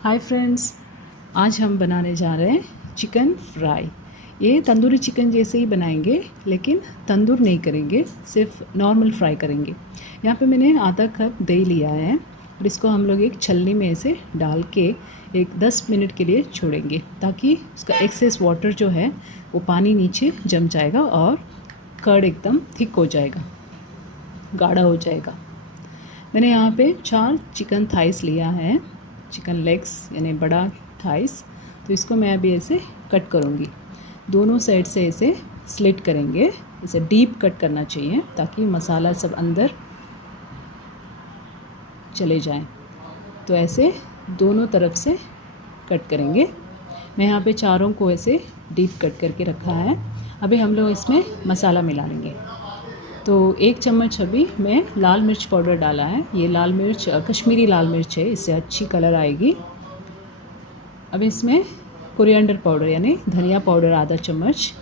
Hi friends, आज हम बनाने जा रहे हैं चिकन फ्राई। ये तंदूरी चिकन जैसे ही बनाएंगे, लेकिन तंदूर नहीं करेंगे, सिर्फ नॉर्मल फ्राई करेंगे। यहाँ पे मैंने आधा कप दही लिया है और इसको हम लोग एक छलनी में ऐसे डाल के एक 10 मिनट के लिए छोड़ेंगे, ताकि उसका एक्सेस वाटर जो है वो पानी नीचे जम जाएगा और कर्ड एकदम थिक हो जाएगा, गाढ़ा हो जाएगा। मैंने यहाँ पे 4 चिकन थाइस लिया है, चिकन लेग्स यानी बड़ा थाइस। तो इसको मैं अभी ऐसे कट करूँगी, दोनों साइड से ऐसे स्लिट करेंगे। इसे डीप कट करना चाहिए ताकि मसाला सब अंदर चले जाएं। तो ऐसे दोनों तरफ से कट करेंगे। मैं यहाँ पे चारों को ऐसे डीप कट करके रखा है। अभी हम लोग इसमें मसाला मिला लेंगे। तो 1 चम्मच अभी मैं लाल मिर्च पाउडर डाला है। ये लाल मिर्च कश्मीरी लाल मिर्च है, इससे अच्छी कलर आएगी। अब इसमें कोरिएंडर पाउडर यानी धनिया पाउडर आधा चम्मच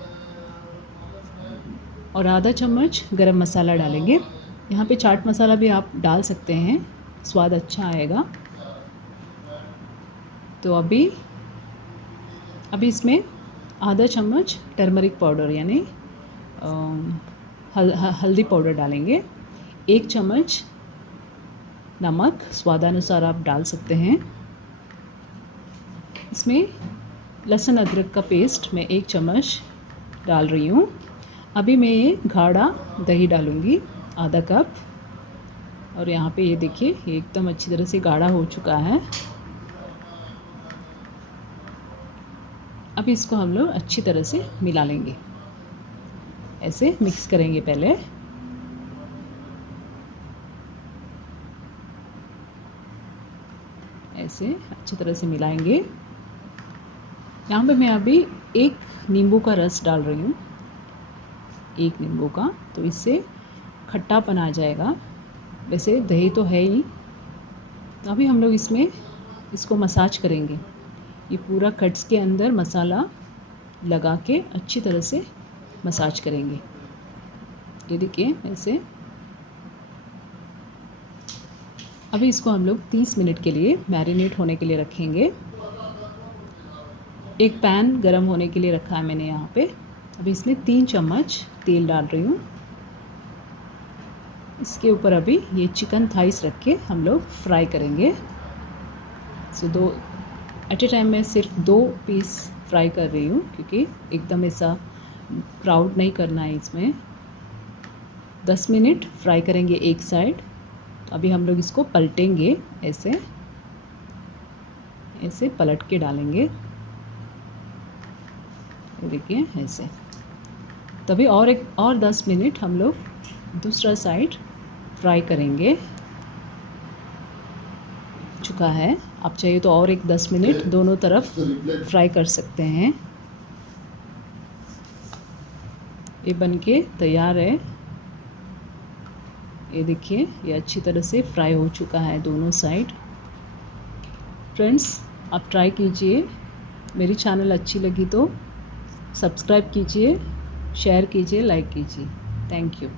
और आधा चम्मच गरम मसाला डालेंगे। यहाँ पे चाट मसाला भी आप डाल सकते हैं, स्वाद अच्छा आएगा। तो अभी इसमें आधा चम्मच टर्मरिक पाउडर यानी हल्दी पाउडर डालेंगे। 1 चम्मच नमक स्वादानुसार आप डाल सकते हैं। इसमें लहसुन अदरक का पेस्ट मैं 1 चम्मच डाल रही हूँ। अभी मैं ये गाढ़ा दही डालूँगी, आधा कप। और यहाँ पे ये देखिए, ये एकदम अच्छी तरह से गाढ़ा हो चुका है। अभी इसको हम लोग अच्छी तरह से मिला लेंगे, ऐसे मिक्स करेंगे पहले। ऐसे अच्छी तरह से मिलाएंगे। यहाँ पे मैं अभी 1 नींबू का रस डाल रही हूँ, 1 नींबू का। तो इससे खट्टापन आ जाएगा। वैसे दही तो है ही। तो अभी हम लोग इसमें इसको मसाज करेंगे। ये पूरा कट्स के अंदर मसाला लगा के अच्छी तरह से मसाज करेंगे। ये देखिए ऐसे। अभी इसको हम लोग 30 मिनट के लिए मैरिनेट होने के लिए रखेंगे। एक पैन गरम होने के लिए रखा है मैंने यहाँ पे। अभी इसमें 3 चम्मच तेल डाल रही हूँ। इसके ऊपर अभी ये चिकन थाइस रख के हम लोग फ्राई करेंगे। सो 2 एट ए टाइम में सिर्फ 2 पीस फ्राई कर रही हूँ, क्योंकि एकदम ऐसा क्राउड नहीं करना है इसमें। 10 मिनट फ्राई करेंगे एक साइड। अभी हम लोग इसको पलटेंगे, ऐसे ऐसे पलट के डालेंगे। देखिए ऐसे। तभी और 10 मिनट हम लोग दूसरा साइड फ्राई करेंगे। चुका है। आप चाहिए तो और एक 10 मिनट दोनों तरफ फ्राई कर सकते हैं। ये बनके तैयार है। ये देखिए, ये अच्छी तरह से फ्राई हो चुका है दोनों साइड। फ्रेंड्स, आप ट्राई कीजिए। मेरी चैनल अच्छी लगी तो सब्सक्राइब कीजिए, शेयर कीजिए, लाइक कीजिए। Thank you.